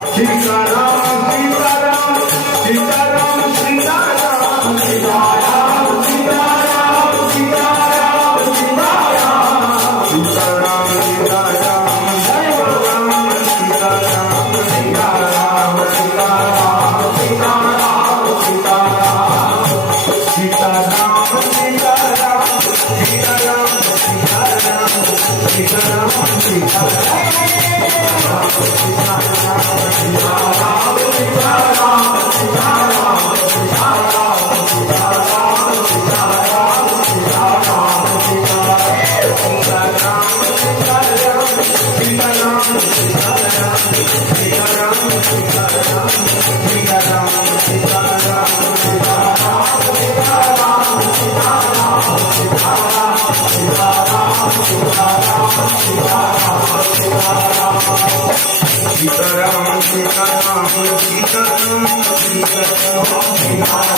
Sitaram Sitaram Sitaram Sitaram Sitaram Sitaram Sitaram Sitaram Sitaram Sitaram Jai Ram Sitaram Sitaram Sitaram Sitaram Sitaram Sitaram Sitaram Sitaram Sitaram Sitaram Sitaram Sitaram Sitaram